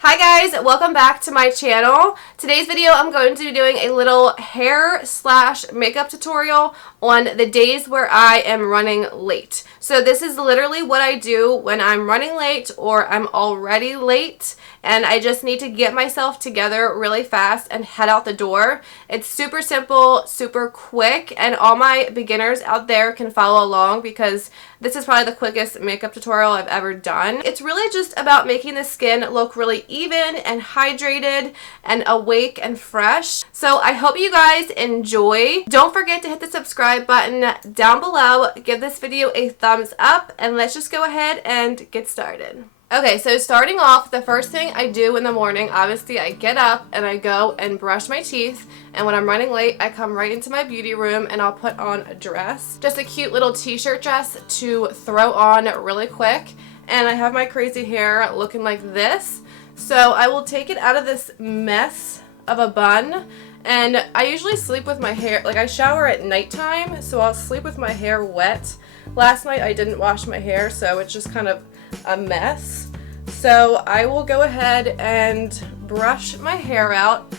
Hi guys, welcome back to my channel. Today's video I'm going to be doing a little hair slash makeup tutorial on the days where I am running late. So this is literally what I do when I'm running late or I'm already late and I just need to get myself together really fast and head out the door. It's super simple, super quick, and all my beginners out there can follow along because this is probably the quickest makeup tutorial I've ever done. It's really just about making the skin look really even and hydrated and awake and fresh. So I hope you guys enjoy. Don't forget to hit the subscribe button down below. Give this video a thumbs up and let's just go ahead and get started. Okay, so starting off, the first thing I do in the morning, obviously I get up and I go and brush my teeth, and when I'm running late, I come right into my beauty room and I'll put on a dress. Just a cute little t-shirt dress to throw on really quick, and I have my crazy hair looking like this. So I will take it out of this mess of a bun, and I usually sleep with my hair, like I shower at nighttime, so I'll sleep with my hair wet. Last night I didn't wash my hair, so it's just kind of a mess. So I will go ahead and brush my hair out,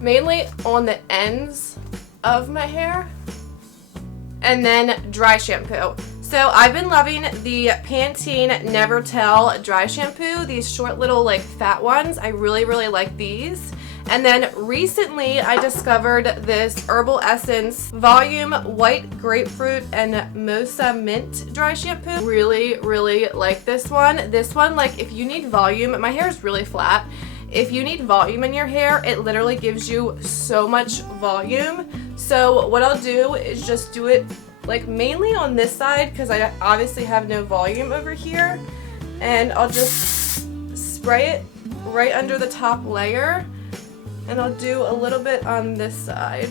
mainly on the ends of my hair, and then dry shampoo. So I've been loving the Pantene Never Tell dry shampoo, these short little like fat ones. I really like these. And then recently I discovered this Herbal Essence Volume White Grapefruit and Mocha Mint dry shampoo. Really like this one. This one, like, if you need volume, my hair is really flat. If you need volume in your hair, it literally gives you so much volume. So what I'll do is just do it like mainly on this side because I obviously have no volume over here. And I'll just spray it right under the top layer. And I'll do a little bit on this side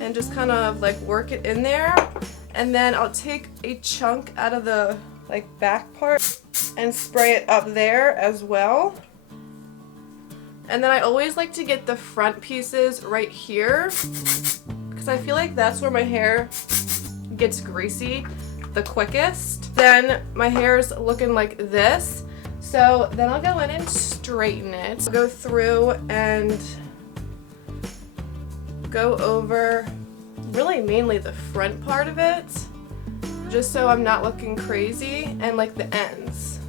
and just kind of like work it in there, and then I'll take a chunk out of the like back part and spray it up there as well. And then I always like to get the front pieces right here because I feel like that's where my hair gets greasy the quickest. Then my hair's looking like this. So then I'll go in and straighten it. I'll go through and go over really mainly the front part of it, just so I'm not looking crazy, and like the ends,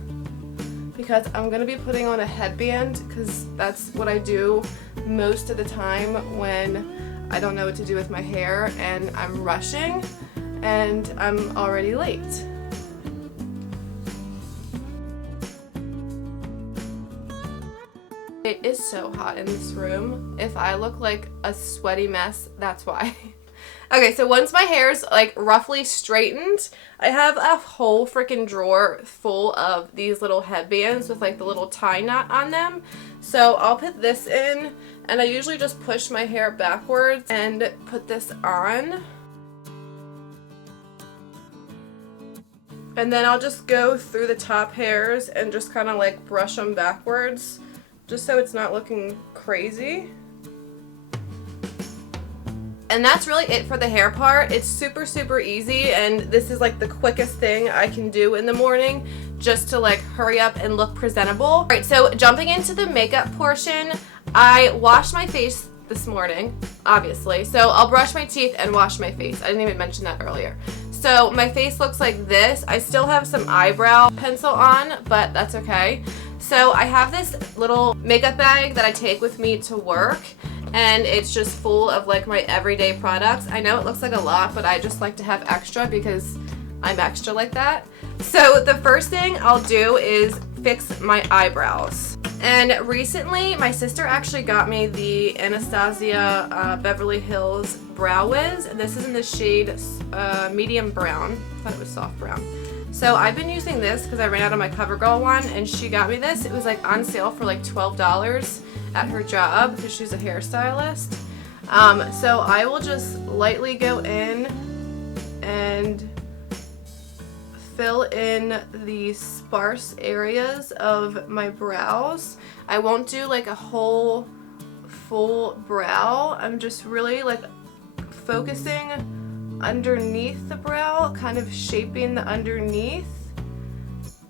because I'm going to be putting on a headband because that's what I do most of the time when I don't know what to do with my hair and I'm rushing and I'm already late. It is so hot in this room. If I look like a sweaty mess, that's why. Okay, so once my hair's like roughly straightened, I have a whole freaking drawer full of these little headbands with like the little tie knot on them. So I'll put this in, and I usually just push my hair backwards and put this on. And then I'll just go through the top hairs and just kind of like brush them backwards, just so it's not looking crazy. And that's really it for the hair part. It's super easy, and this is like the quickest thing I can do in the morning just to like hurry up and look presentable. All right, so jumping into the makeup portion, I washed my face this morning, obviously. So I'll brush my teeth and wash my face. I didn't even mention that earlier. So my face looks like this. I still have some eyebrow pencil on, but that's okay. So I have this little makeup bag that I take with me to work, and it's just full of like my everyday products. I know it looks like a lot, but I just like to have extra because I'm extra like that. So the first thing I'll do is fix my eyebrows. And recently my sister actually got me the Anastasia Beverly Hills Brow Wiz, and this is in the shade medium brown. I thought it was soft brown. So I've been using this because I ran out of my CoverGirl one, and she got me this. It was like on sale for like $12 at her job because she's a hairstylist. So I will just lightly go in and fill in the sparse areas of my brows. I won't do like a whole full brow. I'm just really like focusing underneath the brow, kind of shaping the underneath,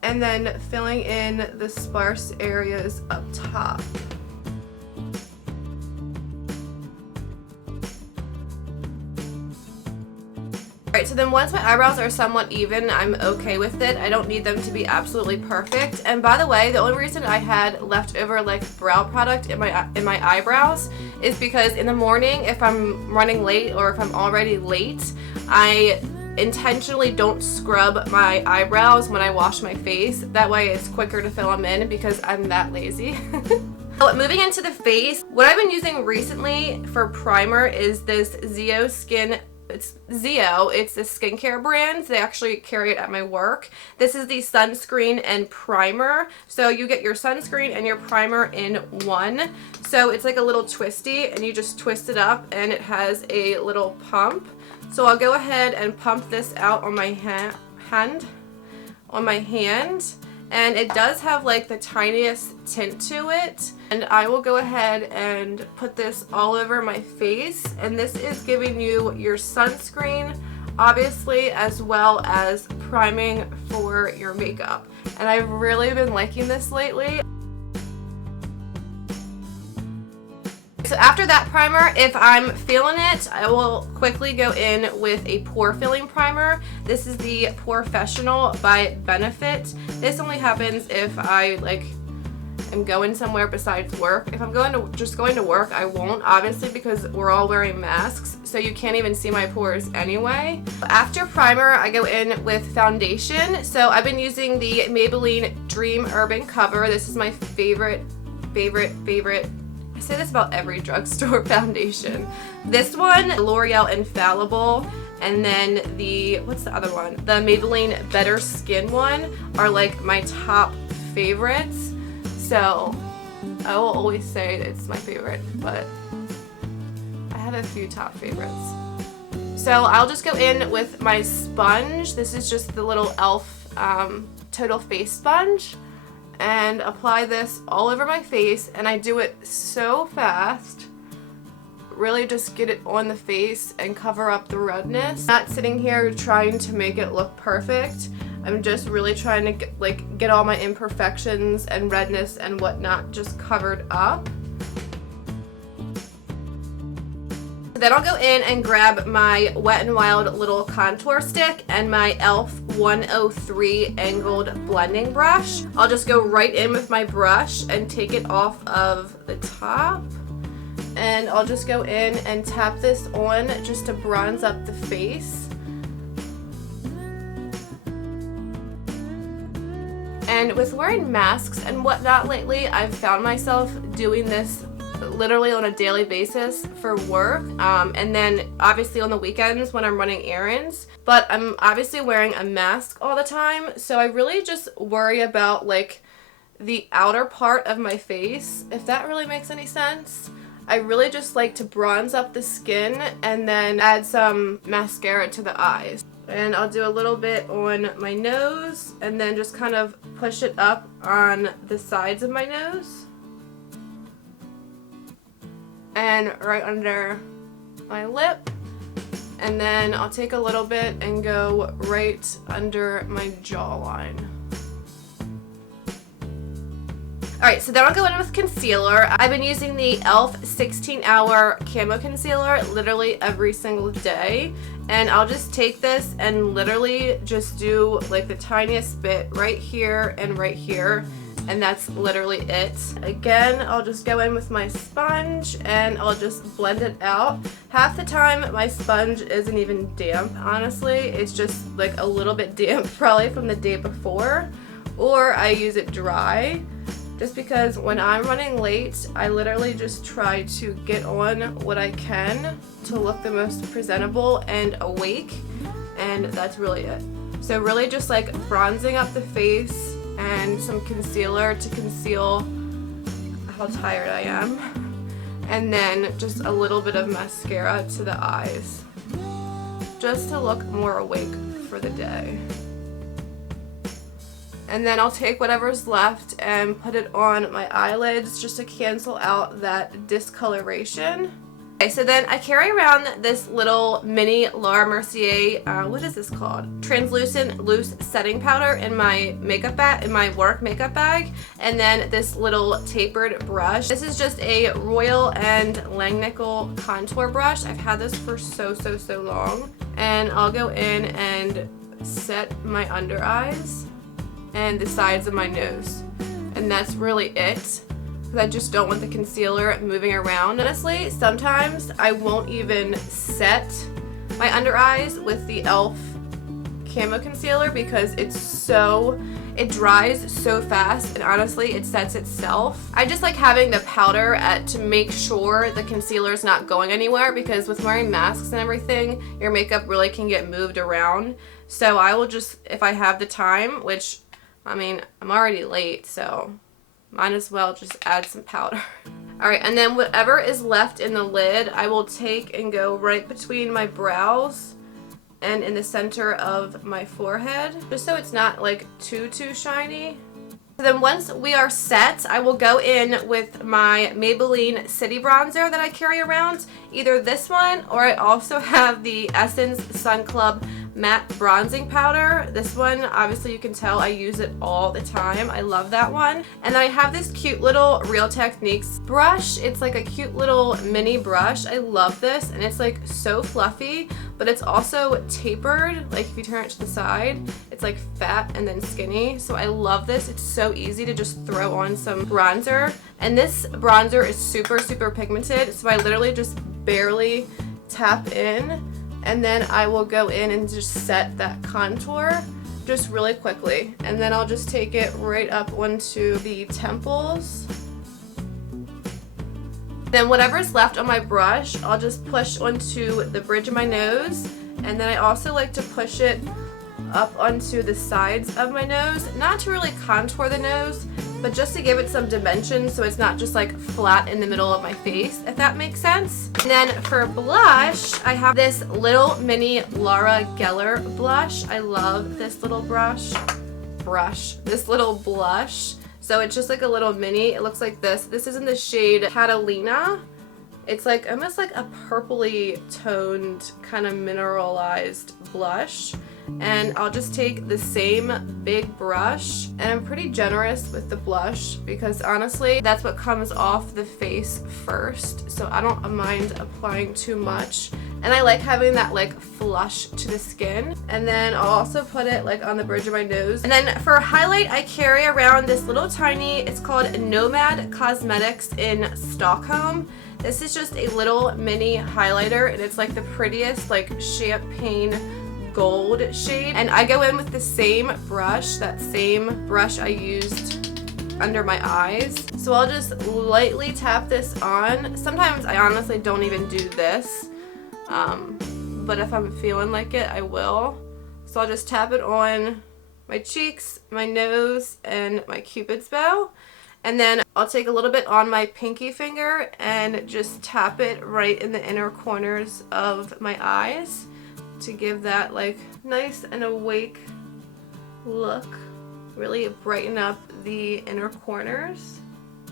and then filling in the sparse areas up top. Alright, so then once my eyebrows are somewhat even, I'm okay with it. I don't need them to be absolutely perfect. And by the way, the only reason I had leftover like brow product in my eyebrows is because in the morning, if I'm running late or if I'm already late, I intentionally don't scrub my eyebrows when I wash my face. That way it's quicker to fill them in because I'm that lazy. So moving into the face, what I've been using recently for primer is this Zeo Skin. It's Zeo. It's a skincare brand. They actually carry it at my work. This is the sunscreen and primer. So you get your sunscreen and your primer in one. So it's like a little twisty, and you just twist it up, and it has a little pump. So I'll go ahead and pump this out on my hand. And it does have like the tiniest tint to it. And I will go ahead and put this all over my face. And this is giving you your sunscreen, obviously, as well as priming for your makeup. And I've really been liking this lately. So after that primer, if I'm feeling it, I will quickly go in with a pore filling primer. This is the Porefessional by Benefit. This only happens if I am going somewhere besides work. If I'm just going to work, I won't, obviously, because we're all wearing masks, so you can't even see my pores anyway. After primer, I go in with foundation. So I've been using the Maybelline Dream Urban Cover. This is my favorite. I say this about every drugstore foundation. This one, L'Oreal Infallible, and then what's the other one? The Maybelline Better Skin one are like my top favorites. So I will always say it's my favorite, but I have a few top favorites. So I'll just go in with my sponge. This is just the little e.l.f. Total Face Sponge. And apply this all over my face, and I do it so fast. Really just get it on the face and cover up the redness. Not sitting here trying to make it look perfect. I'm just really trying to get all my imperfections and redness and whatnot just covered up. Then I'll go in and grab my Wet n Wild little contour stick and my e.l.f. 103 angled blending brush. I'll just go right in with my brush and take it off of the top. And I'll just go in and tap this on just to bronze up the face. And with wearing masks and whatnot lately, I've found myself doing this literally on a daily basis for work, and then obviously on the weekends when I'm running errands. But I'm obviously wearing a mask all the time, so I really just worry about the outer part of my face, if that really makes any sense. I really just like to bronze up the skin and then add some mascara to the eyes. And I'll do a little bit on my nose and then just kind of push it up on the sides of my nose. And right under my lip, and then I'll take a little bit and go right under my jawline. Alright, so then I'll go in with concealer. I've been using the e.l.f. 16 Hour Camo Concealer literally every single day, and I'll just take this and literally just do the tiniest bit right here and right here. And that's literally it. Again, I'll just go in with my sponge and I'll just blend it out. Half the time my sponge isn't even damp, honestly. It's just a little bit damp probably from the day before, or I use it dry. Just because when I'm running late, I literally just try to get on what I can to look the most presentable and awake, and that's really it. So really just bronzing up the face and some concealer to conceal how tired I am, and then just a little bit of mascara to the eyes just to look more awake for the day. And then I'll take whatever's left and put it on my eyelids just to cancel out that discoloration. Okay, so then I carry around this little mini Laura Mercier, what is this called? Translucent loose setting powder in my makeup bag, in my work makeup bag, and then this little tapered brush. This is just a Royal and Langnickel contour brush. I've had this for so long, and I'll go in and set my under eyes and the sides of my nose, and that's really it. I just don't want the concealer moving around. Honestly, sometimes I won't even set my under eyes with the e.l.f. Camo Concealer because it dries so fast, and honestly, it sets itself. I just like having the powder to make sure the concealer is not going anywhere, because with wearing masks and everything, your makeup really can get moved around. So I will just, if I have the time, which, I mean, I'm already late, so might as well just add some powder. Alright, and then whatever is left in the lid, I will take and go right between my brows and in the center of my forehead, just so it's not like too shiny. So then once we are set, I will go in with my Maybelline City Bronzer that I carry around, either this one, or I also have the Essence Sun Club Matte Bronzing Powder. This one, obviously you can tell I use it all the time. I love that one. And then I have this cute little Real Techniques brush. It's like a cute little mini brush. I love this, and it's like so fluffy, but it's also tapered. Like if you turn it to the side, it's like fat and then skinny. So I love this. It's so easy to just throw on some bronzer. And this bronzer is super pigmented, so I literally just barely tap in, and then I will go in and just set that contour just really quickly. And then I'll just take it right up onto the temples. Then whatever's left on my brush, I'll just push onto the bridge of my nose, and then I also like to push it up onto the sides of my nose, not to really contour the nose, but just to give it some dimension so it's not just like flat in the middle of my face, if that makes sense. And then for blush, I have this little mini Laura Geller blush. I love this little this little blush. So it's just like a little mini, it looks like this. This is in the shade Catalina. It's like almost like a purpley toned kind of mineralized blush. And I'll just take the same big brush, and I'm pretty generous with the blush because honestly that's what comes off the face first, so I don't mind applying too much, and I like having that like flush to the skin. And then I'll also put it like on the bridge of my nose. And then for highlight, I carry around this little tiny, it's called Nomad Cosmetics in Stockholm. This is just a little mini highlighter, and it's like the prettiest like champagne gold shade, and I go in with the same brush, that same brush I used under my eyes. So I'll just lightly tap this on. Sometimes I honestly don't even do this, but if I'm feeling like it, I will. So I'll just tap it on my cheeks, my nose, and my Cupid's bow. And then I'll take a little bit on my pinky finger and just tap it right in the inner corners of my eyes to give that like nice and awake look, really brighten up the inner corners.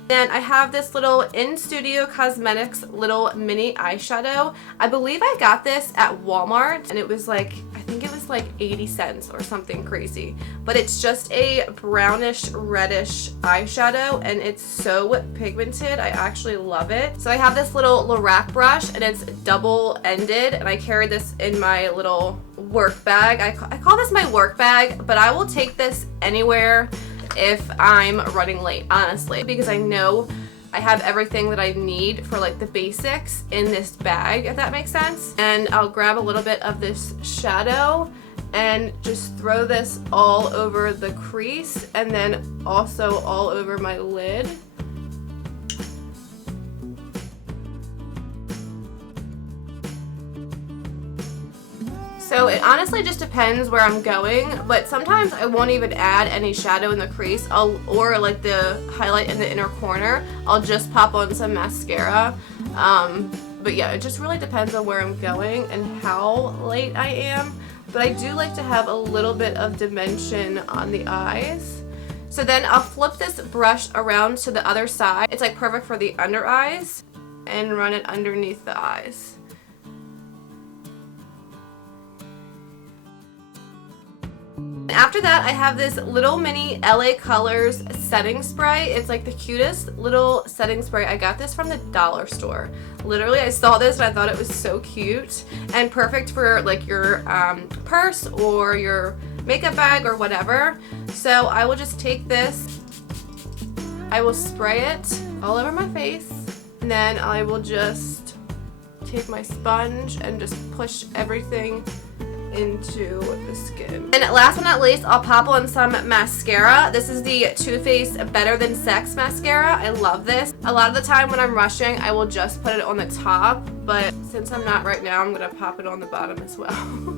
Then I have this little In Studio Cosmetics little mini eyeshadow. I believe I got this at Walmart, and it was like, I think it was like 80 cents or something crazy. But it's just a brownish reddish eyeshadow, and it's so pigmented. I actually love it. So I have this little Lorac brush, and it's double-ended, and I carry this in my little work bag. I call this my work bag, but I will take this anywhere if I'm running late, honestly, because I know I have everything that I need for like the basics in this bag, if that makes sense. And I'll grab a little bit of this shadow and just throw this all over the crease, and then also all over my lid. So it honestly just depends where I'm going, but sometimes I won't even add any shadow in the crease, or like the highlight in the inner corner. I'll just pop on some mascara. But yeah, it just really depends on where I'm going and how late I am. But I do like to have a little bit of dimension on the eyes. So then I'll flip this brush around to the other side. It's like perfect for the under eyes. and run it underneath the eyes. After that, I have this little mini LA Colors setting spray. It's like the cutest little setting spray. I got this from the dollar store. Literally, I saw this and I thought it was so cute and perfect for like your purse or your makeup bag or whatever. So I will just take this, I will spray it all over my face, and then I will just take my sponge and just push everything into the skin. And last but not least, I'll pop on some mascara. This is the Too Faced Better Than Sex mascara. I love this. A lot of the time when I'm rushing, I will just put it on the top, but since I'm not right now, I'm gonna pop it on the bottom as well.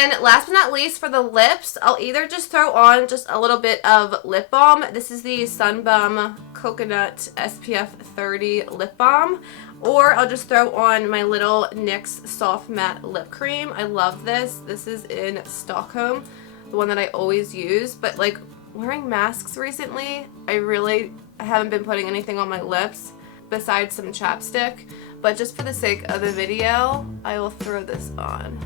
And last but not least, for the lips, I'll either just throw on just a little bit of lip balm. This is the Sun Bum Coconut SPF 30 lip balm. Or I'll just throw on my little NYX Soft Matte Lip Cream. I love this. This is in Stockholm, the one that I always use. But like wearing masks recently, I haven't been putting anything on my lips besides some chapstick. But just for the sake of the video, I will throw this on.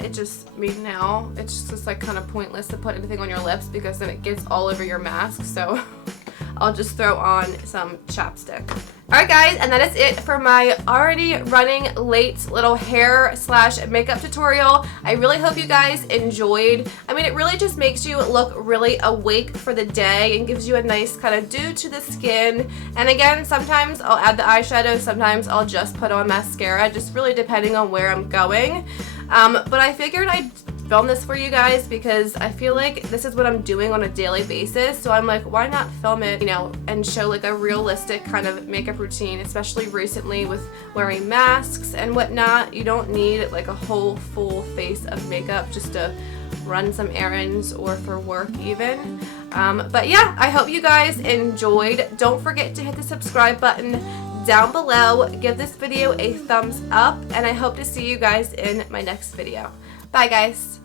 It just made now, it's just like kind of pointless to put anything on your lips because then it gets all over your mask, so I'll just throw on some chapstick. Alright guys, and that is it for my already running late little hair slash makeup tutorial. I really hope you guys enjoyed. I mean, it really just makes you look really awake for the day and gives you a nice kind of dew to the skin. And again, sometimes I'll add the eyeshadow, sometimes I'll just put on mascara, just really depending on where I'm going. But I figured I'd film this for you guys because I feel like this is what I'm doing on a daily basis. So I'm like, why not film it, you know, and show like a realistic kind of makeup routine, especially recently with wearing masks and whatnot. You don't need like a whole full face of makeup just to run some errands or for work even. But yeah, I hope you guys enjoyed. Don't forget to hit the subscribe button down below. Give this video a thumbs up, and I hope to see you guys in my next video. Bye guys.